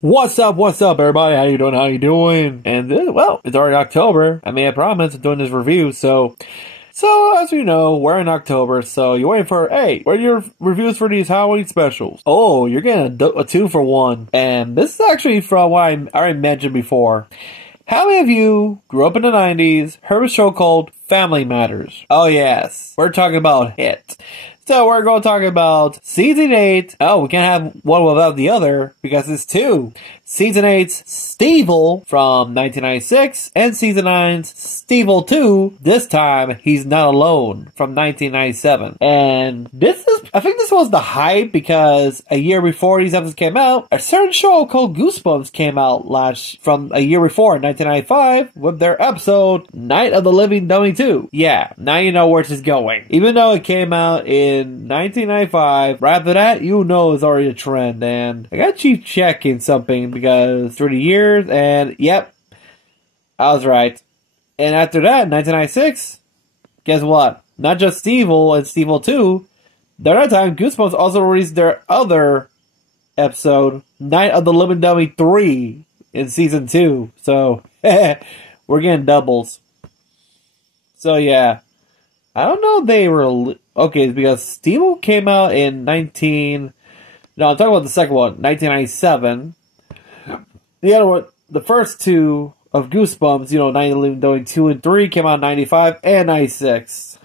What's up, everybody? How you doing? And well, it's already October. I made a promise of doing this review, so as you know, we're in October, so you're waiting for, hey, what are your reviews for these Halloween specials? Oh, you're getting a 2-for-1. And this is actually from what I already mentioned before. How many of you grew up in the 90s, heard of a show called Family Matters? Oh yes, we're talking about Hit. So we're going to talk about Season 8. Oh, we can't have one without the other, because it's two. Season 8's Stevil from 1996, and Season 9's Stevil 2, this time, He's Not Alone, from 1997. And I think this was the hype, because a year before these episodes came out, a certain show called Goosebumps came out from a year before, in 1995, with their episode, Night of the Living Dummy 2. Yeah, now you know where this is going. Even though it came out in 1995, right after that, you know it's already a trend, and I gotta keep checking something, because through the years, and yep, I was right. And after that, 1996, guess what? Not just Stevil and Stevil 2, during that time, Goosebumps also released their other episode, Night of the Living Dummy 3, in Season 2, so, we're getting doubles. So yeah, I don't know if they were, okay, because Stevil came out in no, I'm talking about the second one, 1997. The other one, the first two of Goosebumps, you know, Night of the Living Dummy 2 and 3 came out in 95 and 96.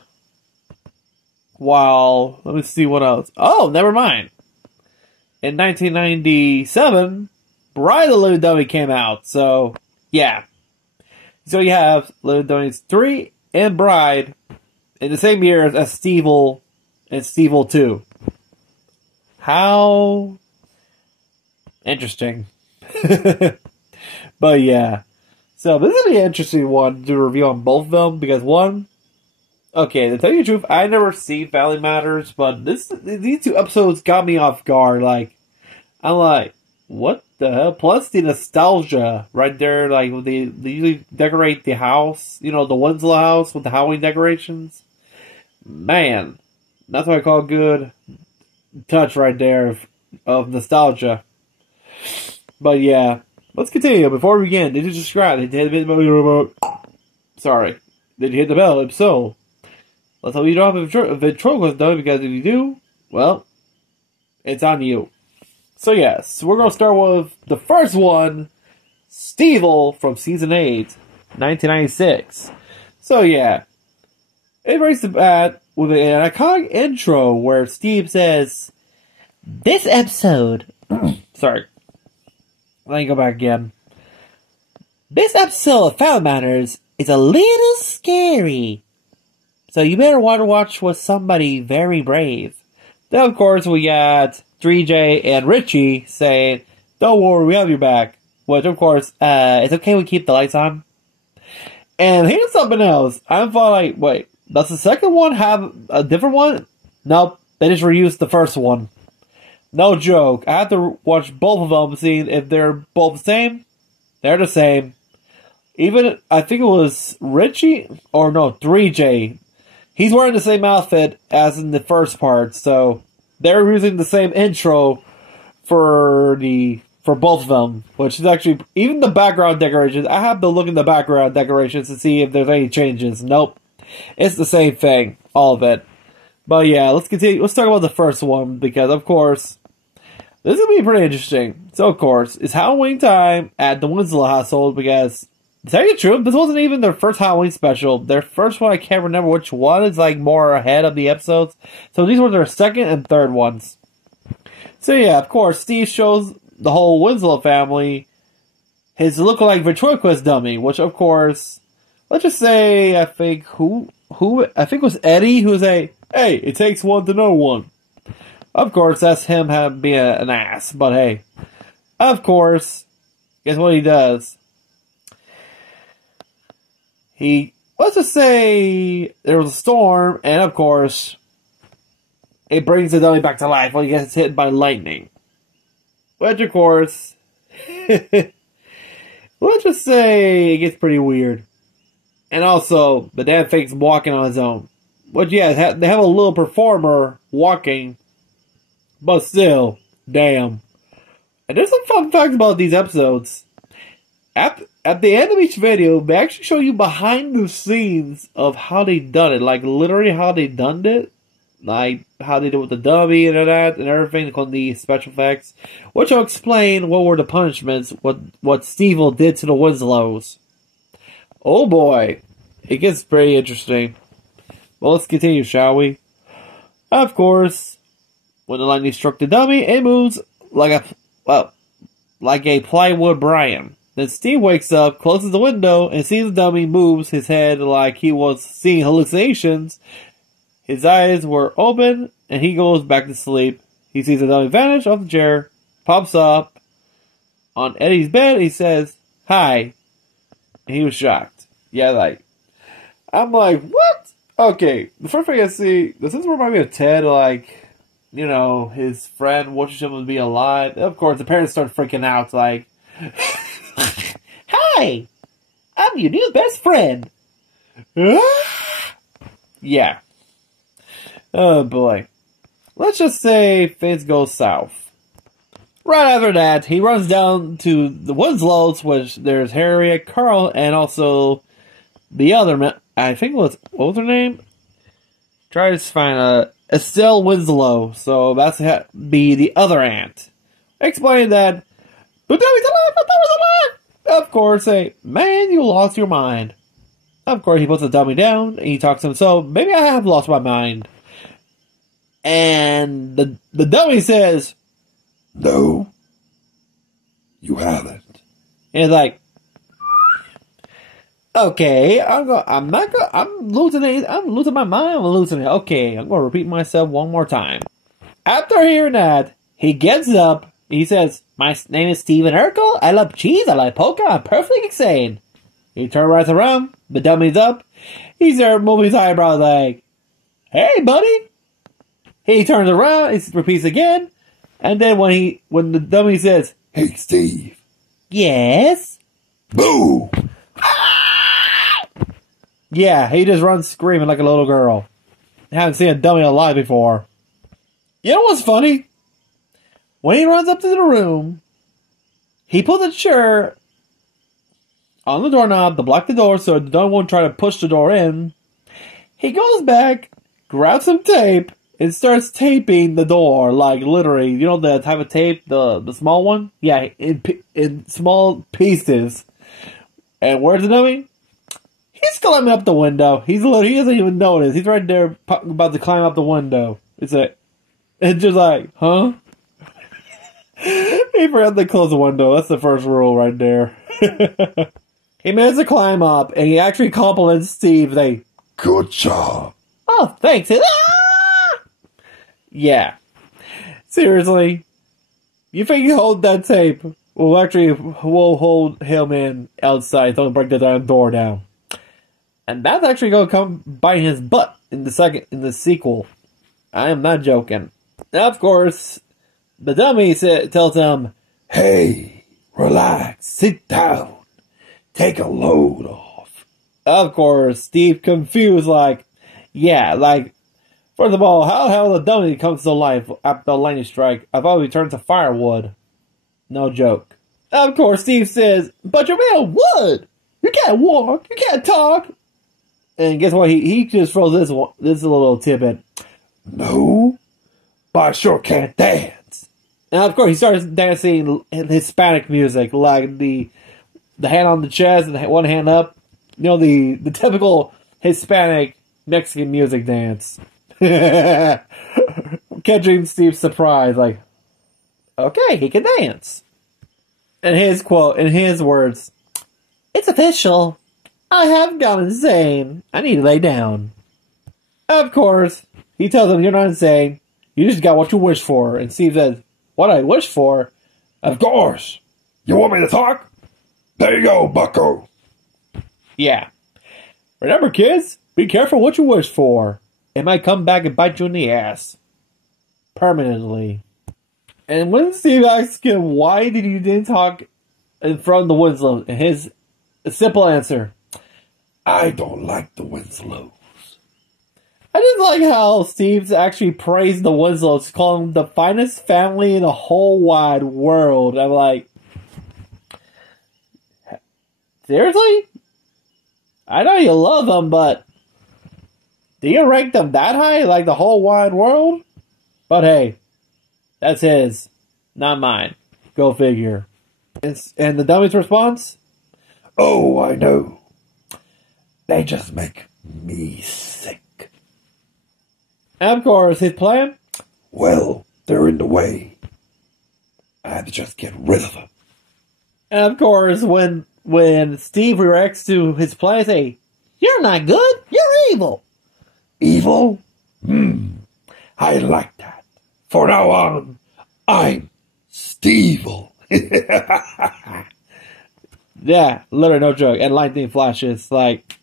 While, let me see what else. Oh, never mind. In 1997, Bride of the Living Dummy came out, so, yeah. So you have Living Dummies 3 and Bride in the same year as Stevil and Stevil 2. How interesting. But yeah. So this is an interesting one to review on both of them, because one, okay, to tell you the truth, I never seen Family Matters, but these two episodes got me off guard. Like, I'm like, what the hell? Plus the nostalgia right there, like they usually decorate the house, you know, the Winslow house with the Halloween decorations. Man, that's what I call good touch right there of nostalgia. But yeah, let's continue. Before we begin, did you subscribe? Did you hit the bell? Sorry, did you hit the bell? If so, let's hope you don't have a ventriloquist done, because if you do, well, it's on you. So yes, we're gonna start with the first one, Stevil from Season 8, 1996. So yeah. It breaks the bat with an iconic intro where Steve says, "This episode..." Sorry. Let me go back again. "This episode of Family Matters is a little scary, so you better want to watch with somebody very brave." Then, of course, we got 3J and Richie saying, "Don't worry, we have your back." Which, of course, it's okay we keep the lights on. And here's something else. I'm like, wait. Does the second one have a different one? Nope, they just reused the first one. No joke. I have to watch both of them, seeing if they're both the same. They're the same. Even, I think it was Richie, or no, 3J. He's wearing the same outfit as in the first part, so they're using the same intro for both of them, which is actually, even the background decorations, I have to look in the background decorations to see if there's any changes. Nope. It's the same thing, all of it. But yeah, let's continue. Let's talk about the first one, because of course, this is going to be pretty interesting. So of course, it's Halloween time at the Winslow household, because, to tell you the truth, this wasn't even their first Halloween special. Their first one, I can't remember which one, it's like more ahead of the episodes. So these were their second and third ones. So yeah, of course, Steve shows the whole Winslow family his lookalike ventriloquist dummy, which of course, let's just say, I think, I think it was Eddie, who was hey, it takes one to know one. Of course, that's him being an ass, but hey. Of course, guess what he does? Let's just say, there was a storm, and of course, it brings the dummy back to life when he gets hit by lightning. Which, of course, let's just say, it gets pretty weird. And also, the damn thing's walking on his own. But yeah, they have a little performer walking. But still, damn. And there's some fun facts about these episodes. At the end of each video, they actually show you behind the scenes of how they done it. Like, literally how they done it. Like, how they did it with the dummy and all that and everything, including the special effects. Which will explain what were the punishments, what Stevil did to the Winslows. Oh boy. It gets pretty interesting. Well, let's continue, shall we? Of course, when the lightning struck the dummy, it moves like a plywood Brian. Then Steve wakes up, closes the window, and sees the dummy moves his head like he was seeing hallucinations. His eyes were open, and he goes back to sleep. He sees the dummy vanish off the chair, pops up on Eddie's bed, and he says, "Hi." And he was shocked. Yeah, I'm like, what? Okay, the first thing I see, does this remind me of Ted, like, you know, his friend watching him to be alive? Of course, the parents start freaking out, like, "Hi, I'm your new best friend." Yeah. Oh boy. Let's just say things go south. Right after that, he runs down to the Winslows, which there's Harriet, Carl, and also the other, I think what was her name? Try to find Estelle Winslow, so that's be the other aunt. Explaining that, "But Debbie's alive, but Debbie's alive!" Of course, say, "Man, you lost your mind." Of course, he puts the dummy down, and he talks to himself, "Maybe I have lost my mind." And the dummy says, "No, you haven't." and it's like, okay, I'm losing it. I'm losing my mind. I'm losing it. Okay, I'm going to repeat myself one more time. After hearing that, he gets up. He says, "My name is Steven Urkel. I love cheese. I like polka. I'm perfectly insane." He turns right around. The dummy's up. He starts moving his eyebrows like, "Hey, buddy." He turns around. He repeats again. And then when the dummy says, "Hey, Steve." "Yes." Boo! Yeah, he just runs screaming like a little girl. I haven't seen a dummy alive before. You know what's funny? When he runs up to the room, he puts a chair on the doorknob to block the door so the dummy won't try to push the door in. He goes back, grabs some tape, and starts taping the door, like literally, you know the type of tape, the small one? Yeah, in small pieces. And where's the dummy? He's climbing up the window. He doesn't even notice. He's right there about to climb up the window. It's just like, huh? He forgot to close the window. That's the first rule right there. He managed to climb up, and he actually compliments Steve. "Good job." "Oh, thanks." Yeah. Seriously. You think you hold that tape? We'll hold him in outside. Don't break the damn door down. And that's actually going to come bite his butt in the sequel. I am not joking. Now, of course, the dummy tells him, "Hey, relax, sit down, take a load off." Of course, Steve confused, first of all, how the hell the dummy comes to life after the lightning strike? I thought we turned to firewood. No joke. Of course, Steve says, "But you're made of wood. You can't walk. You can't talk." And guess what? He just throws this little tidbit. "No, but I sure can't dance." And of course, he starts dancing Hispanic music, like the hand on the chest and one hand up. You know, the typical Hispanic Mexican music dance. Catching Steve's surprise, like, okay, he can dance. And his quote, in his words, "It's official. I have gone insane. I need to lay down." Of course, he tells him, "You're not insane. You just got what you wished for." And Steve says, "What I wished for?" "Of course. You want me to talk? There you go, bucko." Yeah. Remember, kids, be careful what you wish for. It might come back and bite you in the ass. Permanently. And when Steve asks him why did you didn't talk in front of the Winslows, and his simple answer, "I don't like the Winslows." I just like how Steve's actually praised the Winslows, calling them the finest family in the whole wide world. I'm like, seriously? I know you love them, but do you rank them that high, like the whole wide world? But hey, that's his, not mine. Go figure. And the dummy's response? Oh, I know. They just make me sick. And of course, his plan? Well, they're in the way. I had to just get rid of them. And of course, when Steve reacts to his plan, say, "You're not good, you're evil." Evil? I like that. For now on, I'm Stevil. Yeah, literally no joke. And lightning flashes, like...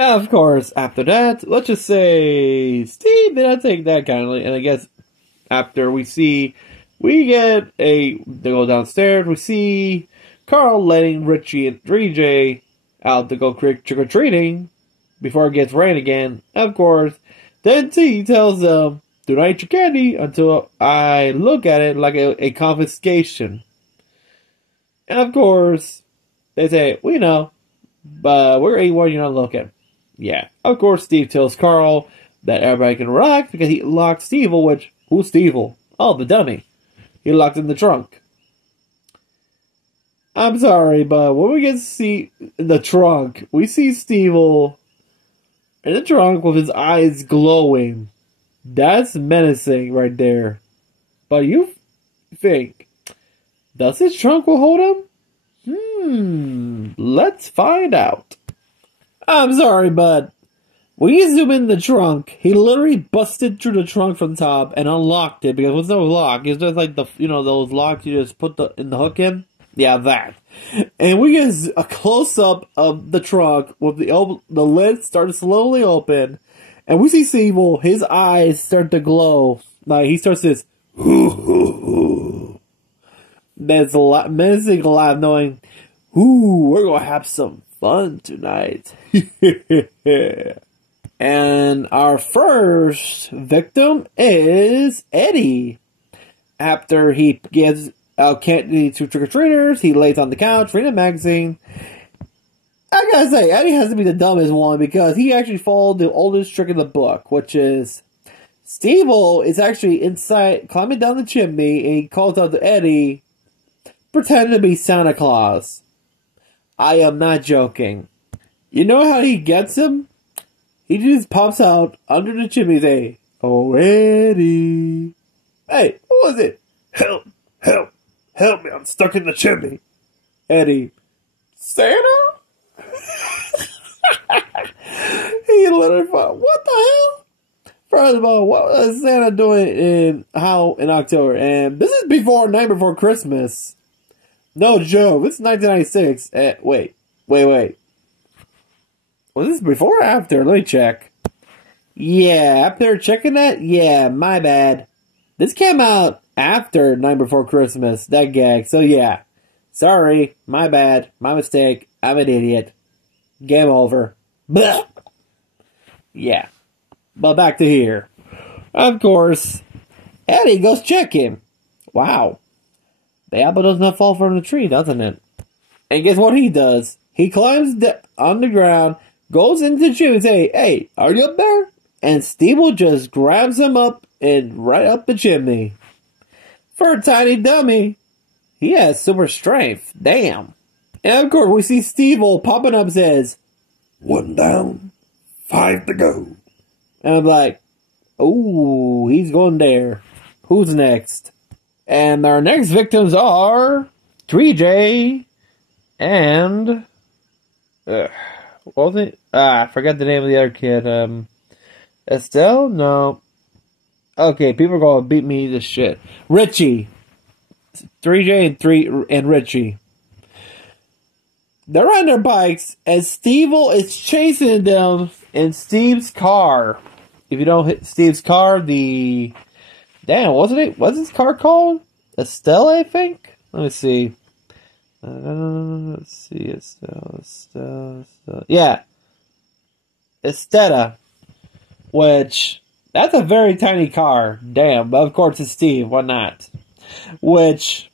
Of course, after that, let's just say Steve did not take that kindly. And I guess after they go downstairs, we see Carl letting Richie and 3J out to go trick-or-treating before it gets rain again. Of course, then T tells them, "Do not eat your candy until I look at it like a confiscation." And of course, they say, "We know, but we're eating while you're not looking." Yeah. Of course, Steve tells Carl that everybody can relax because he locked Stevil, which, who's Stevil? Oh, the dummy. He locked in the trunk. I'm sorry, but when we get to see the trunk, we see Stevil in the trunk with his eyes glowing. That's menacing right there. But you think, does his trunk will hold him? Let's find out. I'm sorry, but when you zoom in the trunk, he literally busted through the trunk from the top and unlocked it because there's no lock. It's just like those locks you just put in the hook in. Yeah, that. And we get a close up of the trunk with the lid start to slowly open, and we see Stevil. His eyes start to glow. Like he starts this. There's a lot menacing laugh, knowing, we're gonna have some fun tonight. And our first victim is Eddie. After he gives out candy to trick-or-treaters, he lays on the couch reading a magazine. I gotta say, Eddie has to be the dumbest one because he actually followed the oldest trick in the book, which is Stevil is actually inside, climbing down the chimney, and he calls out to Eddie, pretending to be Santa Claus. I am not joking. You know how he gets him? He just pops out under the chimney and say, "Oh, Eddie." Hey, what was it? Help me, I'm stuck in the chimney. Eddie, Santa? He literally thought, what the hell? First of all, what was Santa doing in October? And this is Night Before Christmas. No joke, this is 1996. Wait. Was this before or after? Let me check. Yeah, after checking that? Yeah, my bad. This came out after Night Before Christmas, that gag. So yeah, sorry, my bad, my mistake, I'm an idiot. Game over. Blah. Yeah, but back to here. Of course, Eddie goes check him. Wow, the apple does not fall from the tree, doesn't it? And guess what he does? He climbs on the ground, goes into the chimney and say, "Hey, are you up there?" And Stevil just grabs him up and right up the chimney. For a tiny dummy, he has super strength. Damn. And of course, we see Stevil popping up and says, "One down, 5 to go." And I'm like, ooh, he's going there. Who's next? And our next victims are 3J and... what was it? I forgot the name of the other kid. Estelle? No. Okay, people are going to beat me to shit. Richie. 3J and Richie. They're on their bikes, and Stevil is chasing them in Steve's car. If you don't hit Steve's car, Damn, wasn't it? What's his car called? Estelle, I think? Let me see. Let's see. Estelle. Yeah. Estella. which, that's a very tiny car. Damn, but of course it's Steve, why not? Which,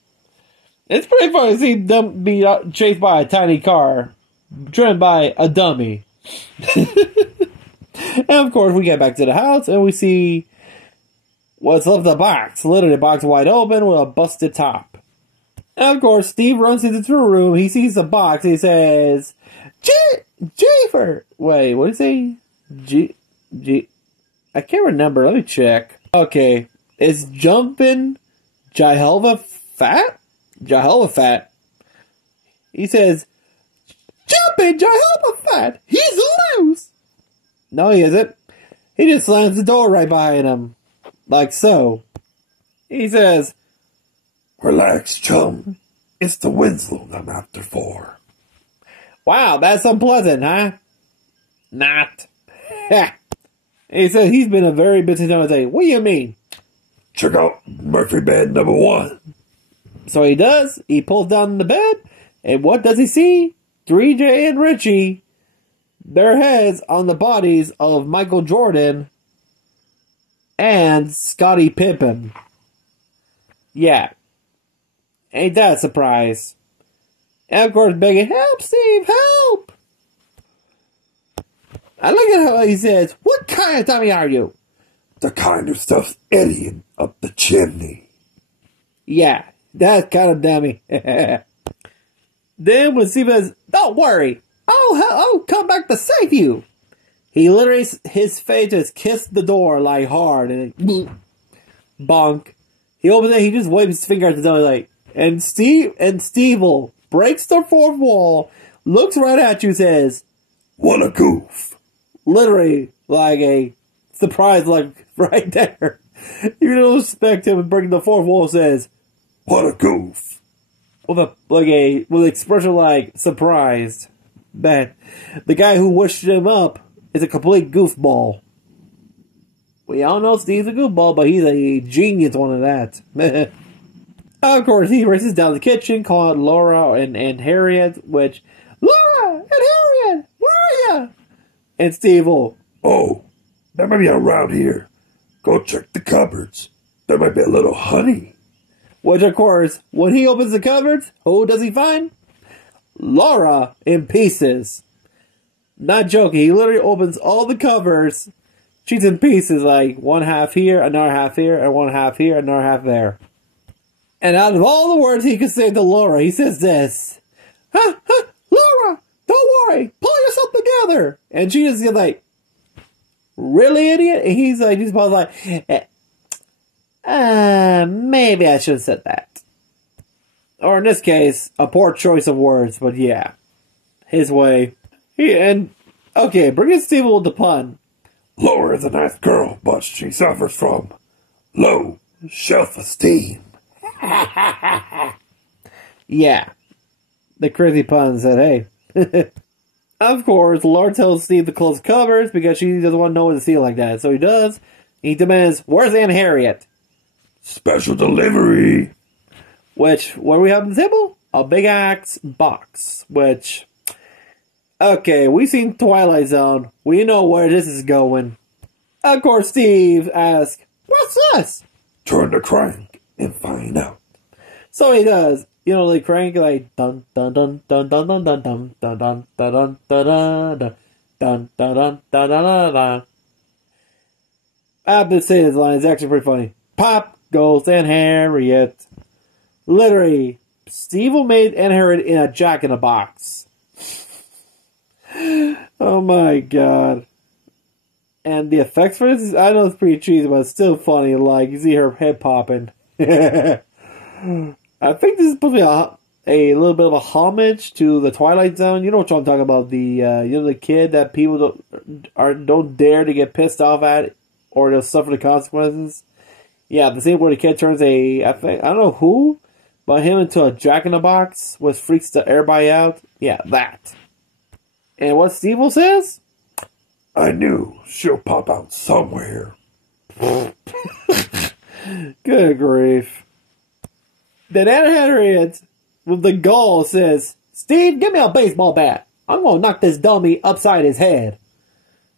it's pretty funny to see them be chased by a tiny car, driven by a dummy. And of course, we get back to the house and we see what's left of the box. Literally, the box wide open with a busted top. And of course, Steve runs into the room. He sees the box. He says, Jennifer. Wait, what did he say? I can't remember. Let me check. Okay, it's Jumpin' Jehovah Fat? Jehovah Fat. He says, Jumpin' Jehovah Fat. He's loose. No, he isn't. He just slams the door right behind him. Like so. He says, Relax, chum. It's the Winslow I'm after for. Wow, that's unpleasant, huh? Not. He says he's been a very busy time today. What do you mean? Check out Murphy bed number 1. So he does. He pulls down the bed. And what does he see? 3J and Richie. Their heads on the bodies of Michael Jordan and Scottie Pippen. Yeah. Ain't that a surprise? And of course begging, help Steve, help! I look at how he says, what kind of dummy are you? The kind of stuff's Eddie up the chimney. Yeah, that kind of dummy. Then when Steve says, don't worry, I'll come back to save you. He literally, his face just kissed the door like hard and it, bonk. He opens it, he just waves his finger at the dummy like, and Stevil breaks the fourth wall, looks right at you, says, What a goof. Literally, like a surprise, like right there. You don't expect him breaking the fourth wall, says, What a goof. With an expression like surprised. That the guy who wished him up is a complete goofball. We all know Steve's a goofball, but he's a genius one of that. Of course, he races down the kitchen, calling Laura and Harriet, which, Laura and Harriet, where are ya? And Steve will, Oh, that might be around here. Go check the cupboards. There might be a little honey. which of course, when he opens the cupboards, who does he find? Laura in pieces. Not joking, he literally opens all the covers. She's in pieces, like one half here, another half here, and one half here, another half there. And out of all the words he could say to Laura, he says this. Laura, don't worry, pull yourself together. And she just gets like, really, idiot? And he's about like, maybe I should have said that. Or in this case, a poor choice of words, but yeah. His way. Okay, bring in Stevil with the pun. Laura is a nice girl, but she suffers from low self-esteem. Yeah. The crazy pun said, hey. Of course, Laura tells Steve to close cupboards because she doesn't want to know what to see like that. So he does. He demands, where's Aunt Harriet? Special delivery. Which, what do we have on the table? A big axe box. Which, okay, we've seen Twilight Zone. We know where this is going. Of course, Steve asks, what's this? Turn the crank and find out. So he does. You know, like crank like dun dun dun dun dun dun dun dun dun dun dun dun dun dun dun dun dun dun dun. I have to say this line, it's actually pretty funny. Pop goes Aunt Harriet. Literally, Steve made Aunt Harriet in a jack-in-a-box. Oh my god. And the effects for this, I know it's pretty cheesy, but it's still funny. Like, you see her head popping. I think this is supposed to be a little bit of a homage to the Twilight Zone. You know what I'm talking about? The kid that people don't dare to get pissed off at, or they'll suffer the consequences. Yeah, the same where the kid turns I don't know who, but him into a jack-in-a-box, which freaks everybody out. Yeah, that. And what Stevil says? I knew she'll pop out somewhere. Good grief. Then Aunt Harriet, with the gall, says, Steve, give me a baseball bat. I'm going to knock this dummy upside his head.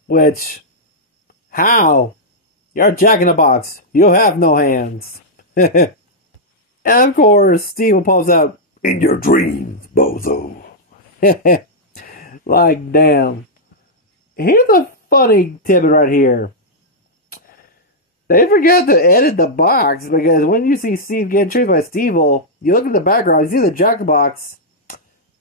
Which, How? You're Jack in the Box. You have no hands. And of course, Steve pops out. In your dreams, bozo. Like, damn. Here's a funny tidbit right here. They forgot to edit the box because when you see Steve getting chased by Stevil, you look at the background, you see the Jack box,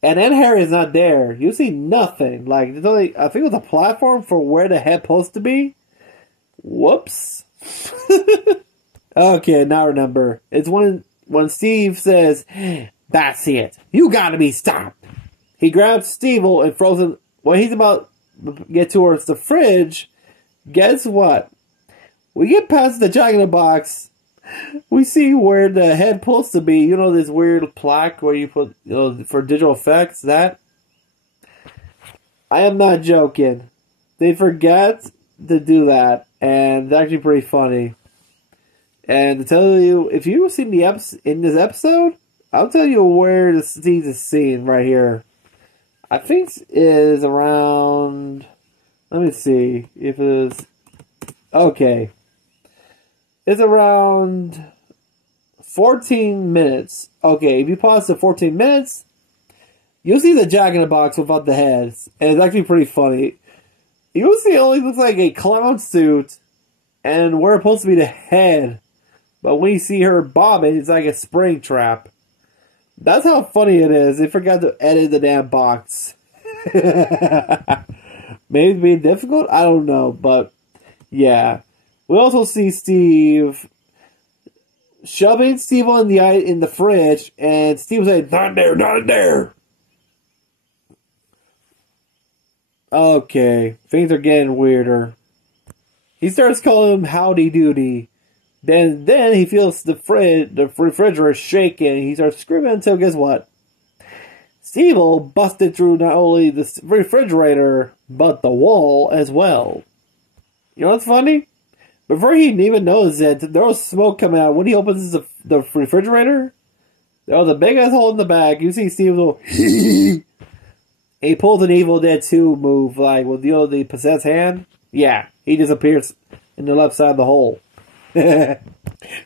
and then Harry is not there. You see nothing. Like, there's only, I think it was a platform for where the head's supposed to be. Whoops. Okay, now I remember. It's when Steve says, "That's it. You gotta be stopped." He grabs Stevil and throws him. When he's about to get towards the fridge, guess what? We get past the Jack in the Box. We see where the head supposed to be. You know this weird plaque where you put, for digital effects. That I am not joking. They forgot to do that, and it's actually pretty funny. And to tell you, if you've seen in this episode, I'll tell you where the scene right here. I think it is around. Let me see if it is. Okay, it's around 14 minutes. Okay, if you pause to 14 minutes, you'll see the Jack in the Box without the heads, and it's actually pretty funny. You'll see it only looks like a clown suit, and where it's supposed to be the head. But when you see her bobbing, it's like a spring trap. That's how funny it is. They forgot to edit the damn box. Maybe it's difficult? I don't know. But, yeah. We also see Steve shoving Steve in the fridge. And Steve saying, "Not there, not there." Okay. Things are getting weirder. He starts calling him Howdy Doody. Then he feels the refrigerator shaking. He starts screaming until, guess what? Stevil busted through not only the refrigerator, but the wall as well. You know what's funny? Before he even knows it, there was smoke coming out. When he opens the refrigerator, there was a big ass hole in the back. You see Stevil he pulls an Evil Dead 2 move, like with the possessed hand. Yeah, he disappears in the left side of the hole.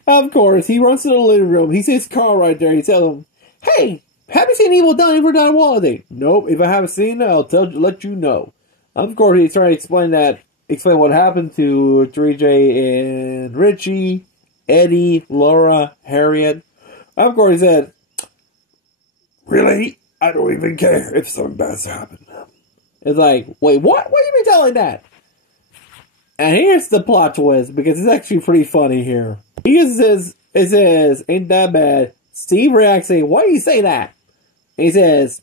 Of course, he runs to the living room. He sees Carl right there. He tells him, "Hey, have you seen Evil Done Ever Done Holiday?" "Nope. If I haven't seen it, I'll let you know." Of course, he's trying to explain what happened to 3J and Richie, Eddie, Laura, Harriet. Of course, he said, "Really? I don't even care if something bad's happened." It's like, wait, what? What do you mean telling that? And here's the plot twist, because it's actually pretty funny here. It says, "Ain't that bad?" Steve reacts saying, "Why do you say that?" He says,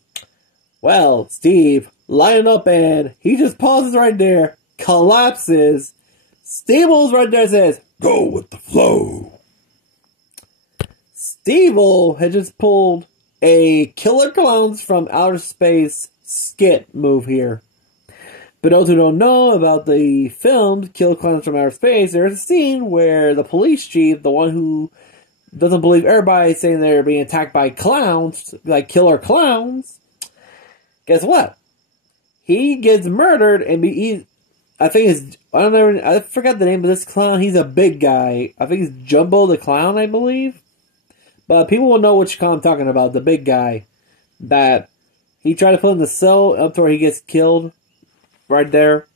"Well, Steve, line up," and he just pauses right there, collapses. Stevel's right there says, "Go with the flow." Stevil had just pulled a Killer Clowns from Outer Space skit move here. For those who don't know about the film Killer Clowns from Outer Space, there's a scene where the police chief, the one who doesn't believe everybody saying they're being attacked by clowns, like killer clowns, guess what? He gets murdered and I forgot the name of this clown. He's a big guy. I think he's Jumbo the Clown, I believe. But people will know which clown I'm talking about. The big guy that he tried to put in the cell up to where he gets killed. Right there.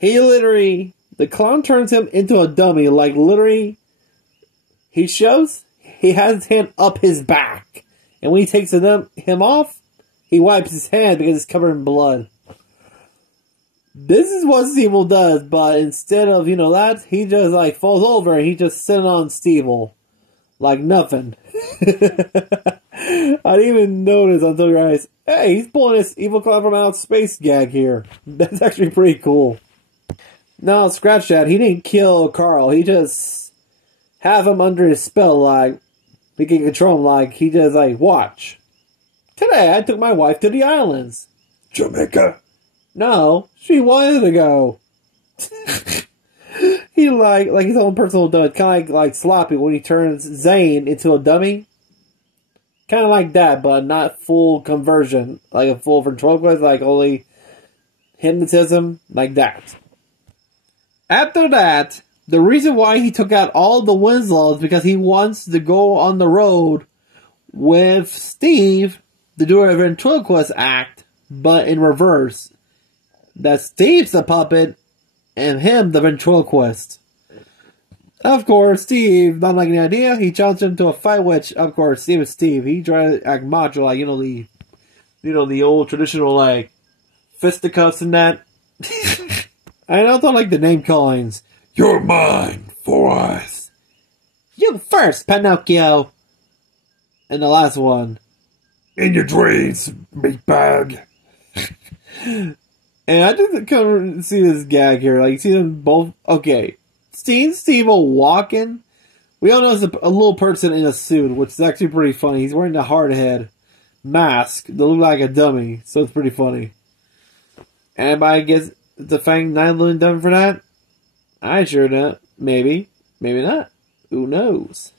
The clown turns him into a dummy. Like, literally, he has his hand up his back. And when he takes him off, he wipes his hand because it's covered in blood. This is what Stevil does, but instead of, that, he just, like, falls over and he just sits on Stevil. Like nothing. I didn't even notice until you realize, hey, he's pulling this Evil Clown from Outer Space gag here. That's actually pretty cool. No, scratch that. He didn't kill Carl. He just have him under his spell, like, he can control him, like, he just, like, watch. Today, I took my wife to the islands. Jamaica? No, she wanted to go. He like his own personal dummy, kind of like Sloppy when he turns Zane into a dummy. Kind of like that, but not full conversion, like a full ventriloquist, like only hypnotism, like that. After that, the reason why he took out all the Winslows is because he wants to go on the road with Steve to do a ventriloquist act, but in reverse. That Steve's the puppet and him the ventriloquist. Of course, Steve, not liking the idea, he jumps into a fight, which, of course, Steve is Steve. He tries to act macho, like, the old traditional, like, fisticuffs and that. I don't like the name callings. You're mine, Four Eyes. You first, Pinocchio. And the last one. In your dreams, meatbag. And I just kind of see this gag here. Like, you see them both. Okay. Steve are walking. We all know it's a little person in a suit, which is actually pretty funny. He's wearing a hard head mask that looks like a dummy, so it's pretty funny. Anybody gets the Fang 9 million done for that? I sure don't. Maybe. Maybe not. Who knows?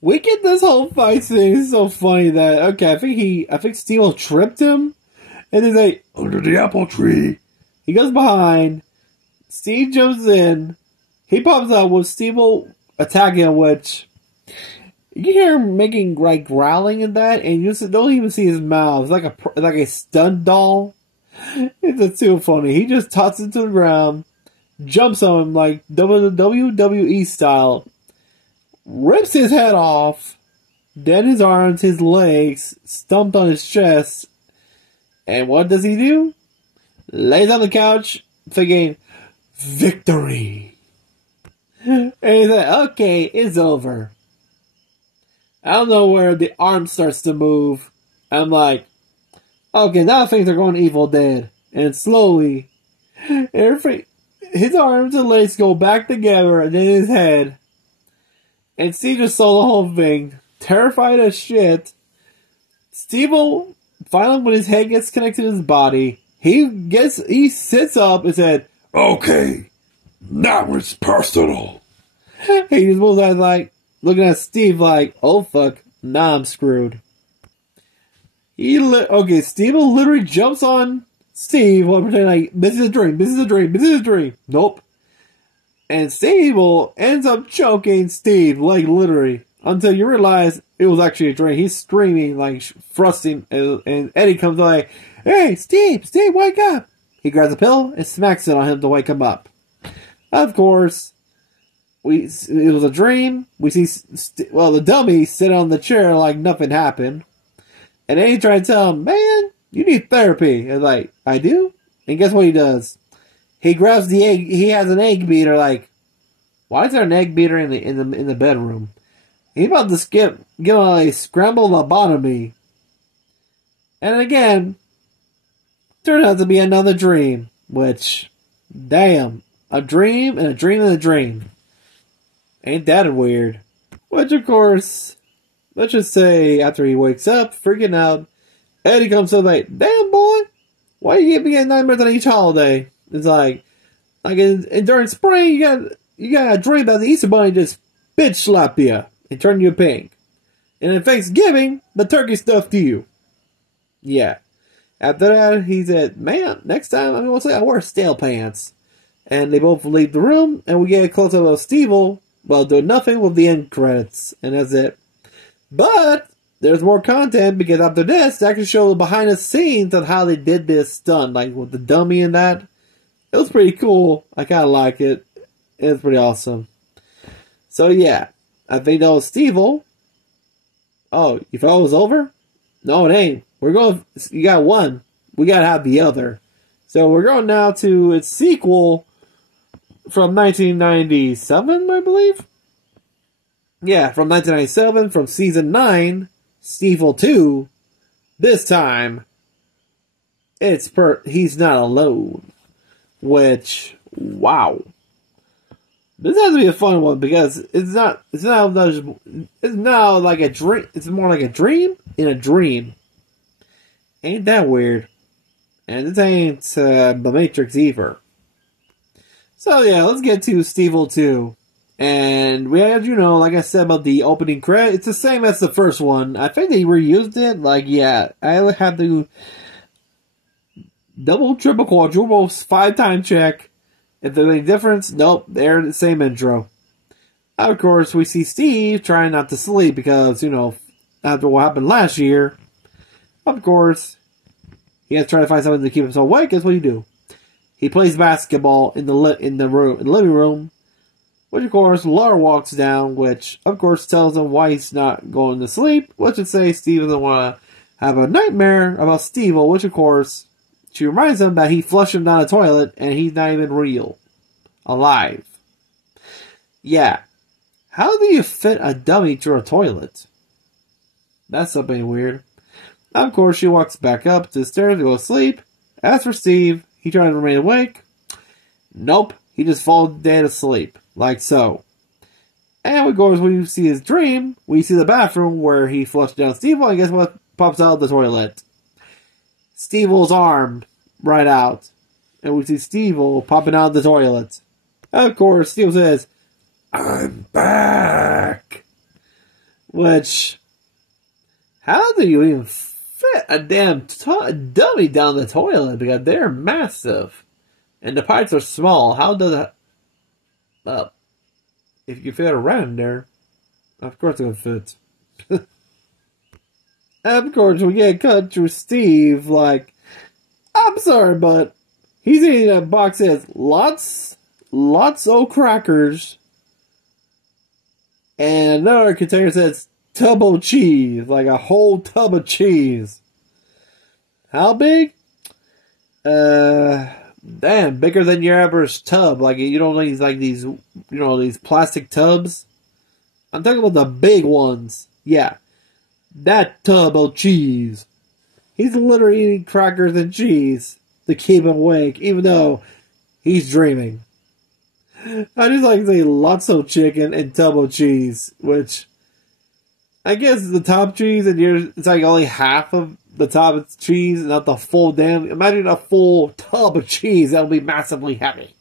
We get this whole fight scene. It's so funny that, okay, I think Steve tripped him. And he's like, under the apple tree. He goes behind. Steve jumps in. He pops out with Steve attacking him, which you can hear him making like growling in that, and you don't even see his mouth. It's like a stunt doll. It's too funny. He just tosses it to the ground, jumps on him like WWE style, rips his head off, then his arms, his legs, stumped on his chest, and what does he do? Lays on the couch, thinking, victory. And he's like, okay, it's over. I don't know where the arm starts to move. I'm like, okay, now things are going Evil Dead. And slowly, his arms and legs go back together, and then his head. And Steve just saw the whole thing, terrified as shit. Steve, finally, when his head gets connected to his body, he sits up and said, okay, now it's personal. He just moves out like, looking at Steve like, oh fuck, now I'm screwed. Steve literally jumps on Steve while pretending like, this is a dream, this is a dream, this is a dream. Nope. And Steve ends up choking Steve, like literally, until you realize it was actually a dream. He's screaming, like, thrusting, and Eddie comes like, hey, Steve, wake up. He grabs a pillow and smacks it on him to wake him up. Of course, it was a dream. We see, the dummy sit on the chair like nothing happened. And then he tried to tell him, man, you need therapy. And like, I do? And guess what he does? He grabs the egg. He has an egg beater. Like, why is there an egg beater in the bedroom? He's about to give a scramble lobotomy. And again, turned out to be another dream. Which, damn, a dream and a dream and a dream. Ain't that weird? Which, of course, let's just say after he wakes up, freaking out, Eddie comes up like, damn boy, why you keep getting nightmares on each holiday? It's like during spring, you got a dream that the Easter Bunny just bitch slap you and turn you pink. And in Thanksgiving, the turkey stuffed you. Yeah. After that, he said, man, next time, I wear stale pants. And they both leave the room, and we get a close-up of Stevil, while doing nothing with the end credits. And that's it. But there's more content, because after this, they actually show the behind the scenes of how they did this stunt, like with the dummy and that. It was pretty cool. I kind of like it. It was pretty awesome. So yeah, I think that was Stevil. Oh, you thought it was over? No, it ain't. You got one. We gotta have the other. So we're going now to its sequel from 1997, I believe. Yeah, from 1997, from season 9, Stevil 2. This time, he's not alone. Which, wow. This has to be a fun one because it's now like a dream. It's more like a dream in a dream. Ain't that weird? And this ain't The Matrix either. So yeah, let's get to Stevil 2. And we had, like I said about the opening credit, it's the same as the first one. I think they reused it. Like, yeah, I had to double, triple, quadruple, 5-time check. If there's any difference, nope, they're the same intro. Of course, we see Steve trying not to sleep because, after what happened last year, of course, he has to try to find something to keep himself awake. That's what you do. He plays basketball in the living room, which of course Laura walks down, which of course tells him why he's not going to sleep. Which would say Steve doesn't want to have a nightmare about Stevil, which of course she reminds him that he flushed him down the toilet and he's not even real, alive. Yeah, how do you fit a dummy through a toilet? That's something weird. Of course, she walks back up to the stairs to go to sleep. As for Steve, he tries to remain awake. Nope, he just falls dead asleep, like so. And of course, when you see his dream, we see the bathroom where he flushed down Steve, and guess what pops out of the toilet? Stevil's arm right out. And we see Stevil popping out of the toilet. Of course, Steve says, "I'm back." Which, how do you even fit a damn dummy down the toilet? Because they're massive. And the pipes are small. How does that... Well, if you fit a rat in there, of course it would fit. Of course, we get cut through Steve, like, I'm sorry, but he's eating a box that has lots of crackers. And another container says tub of cheese, like a whole tub of cheese. How big? Damn, bigger than your average tub. Like, you don't need these plastic tubs. I'm talking about the big ones. Yeah, that tub of cheese. He's literally eating crackers and cheese to keep him awake, even though he's dreaming. I just like to say lots of chicken and tub of cheese, which I guess the top cheese and it's like only half of the top of cheese, not the full damn. Imagine a full tub of cheese, that'll be massively heavy.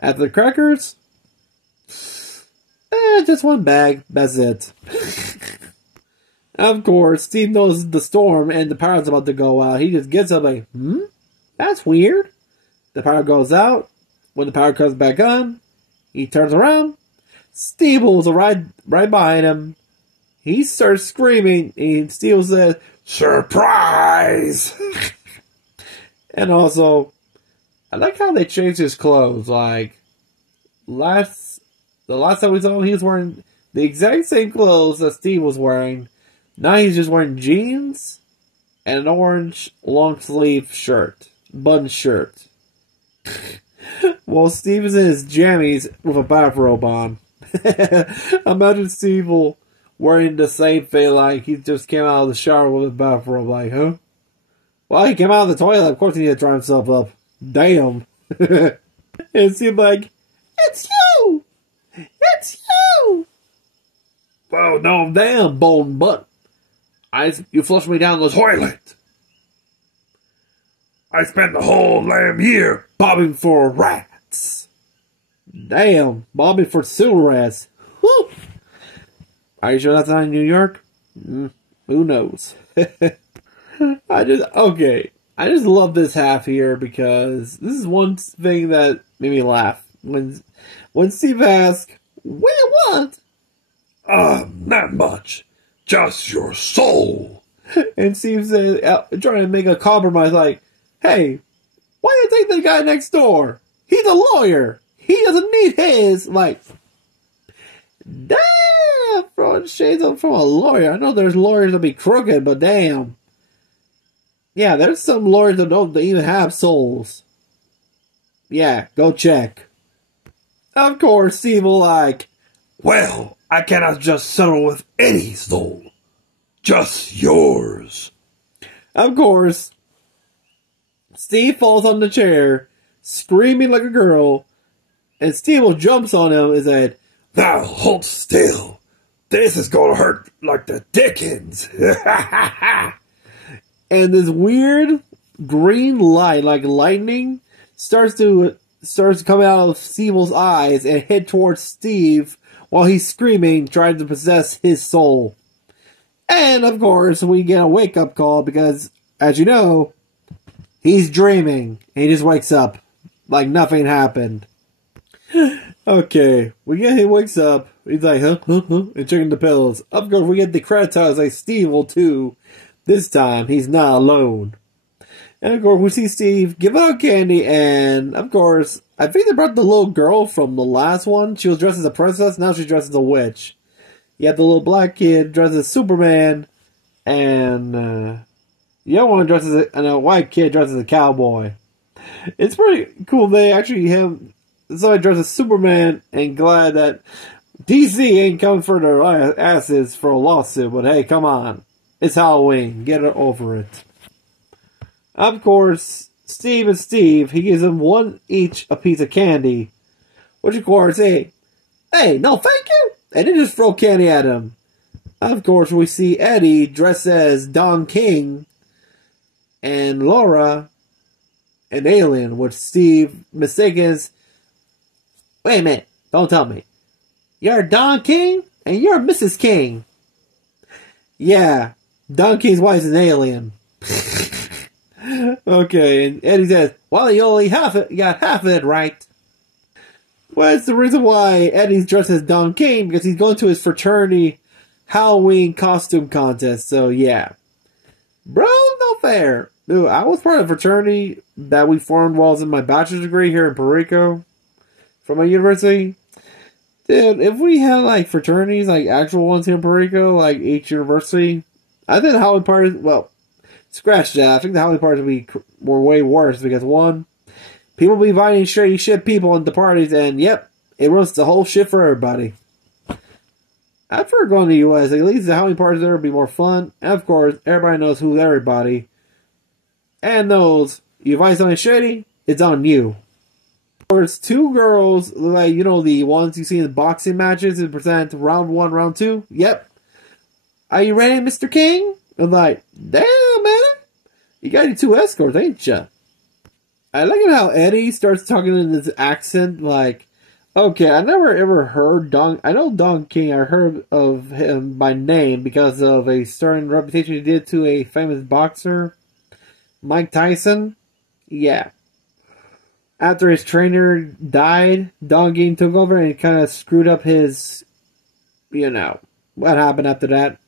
After the crackers, just one bag, that's it. Of course, Steve knows the storm and the power's about to go out. He just gets up like, that's weird. The power goes out. When the power comes back on, he turns around. Stevil's right behind him. He starts screaming, and Steve says, "Surprise!" And also, I like how they changed his clothes. Like, the last time we saw him, he was wearing the exact same clothes that Steve was wearing. Now he's just wearing jeans and an orange long sleeve shirt, button shirt. While Steve is in his jammies with a bathrobe on. Imagine Steve wearing the same thing, like he just came out of the shower with a bathrobe, like, huh? Well, he came out of the toilet, of course he needed to dry himself up. Damn. It seemed like, it's you! It's you! Well, no, damn, bone butt. You flushed me down the toilet. I spent the whole damn year bobbing for rats. Damn, bobbing for sewer rats. Whew. Are you sure that's not in New York? Who knows? I just love this half here because this is one thing that made me laugh. When Steve asks, "What do you want?" Not much. Just your soul. And Steve says, trying to make a compromise, like, "Hey, why do you take the guy next door? He's a lawyer. He doesn't need his." Like, damn, throwing shades up from a lawyer. I know there's lawyers that be crooked, but damn. Yeah, there's some lawyers that don't even have souls. Yeah, go check. Of course, Steve will like, "Well, I cannot just settle with any soul. Just yours." Of course, Steve falls on the chair, screaming like a girl, and Steve jumps on him and said, "Now hold still. This is gonna hurt like the dickens." And this weird green light, like lightning, starts to come out of Stevil's eyes and head towards Steve while he's screaming, trying to possess his soul. And of course, we get a wake-up call because, as you know, he's dreaming. And he just wakes up like nothing happened. Okay, he wakes up. He's like, huh, huh, huh, and checking the pillows. Of course, we get the credits like Stevil too. This time, he's not alone. And of course, we see Steve give out candy, and of course, I think they brought the little girl from the last one. She was dressed as a princess, now she's dressed as a witch. You have the little black kid dressed as Superman, and the other one dressed as a white kid dressed as a cowboy. It's pretty cool. They actually have somebody dressed as Superman, and glad that DC ain't coming for their asses for a lawsuit. But hey, come on, it's Halloween. Get it over it. Of course, Steve and Steve, he gives them one each a piece of candy, which of course, hey, no, thank you, and they just throw candy at him. Of course, we see Eddie dressed as Don King, and Laura, an alien, which Steve mistakes. Wait a minute, don't tell me. You're Don King, and you're Mrs. King. Yeah, Don King's wife is an alien. Okay, and Eddie says, well, you only got half of it right. Well, it's the reason why Eddie's dressed as Don King, because he's going to his fraternity Halloween costume contest, so yeah. Bro, no fair. Dude, I was part of a fraternity that we formed while I was in my bachelor's degree here in Puerto Rico from my university. Dude, if we had like fraternities, like actual ones here in Puerto Rico, like each university, I think the Halloween parties, well, scratch that. I think the Halloween parties were way worse because one, people be inviting shady shit people into parties, and yep, it ruins the whole shit for everybody. I prefer going to the U.S. At least the Halloween parties there would be more fun. And of course, everybody knows who's everybody. And knows you invite something shady, it's on you. Of course, two girls, like, you know, the ones you see in the boxing matches and present round 1, round 2. Yep. Are you ready, Mr. King? I'm like, damn, man. You got your 2 escorts, ain't ya? I like it how Eddie starts talking in this accent, like, okay, I never ever heard I know Don King, I heard of him by name because of a certain reputation he did to a famous boxer, Mike Tyson. Yeah. After his trainer died, Don King took over and kind of screwed up his, you know, what happened after that.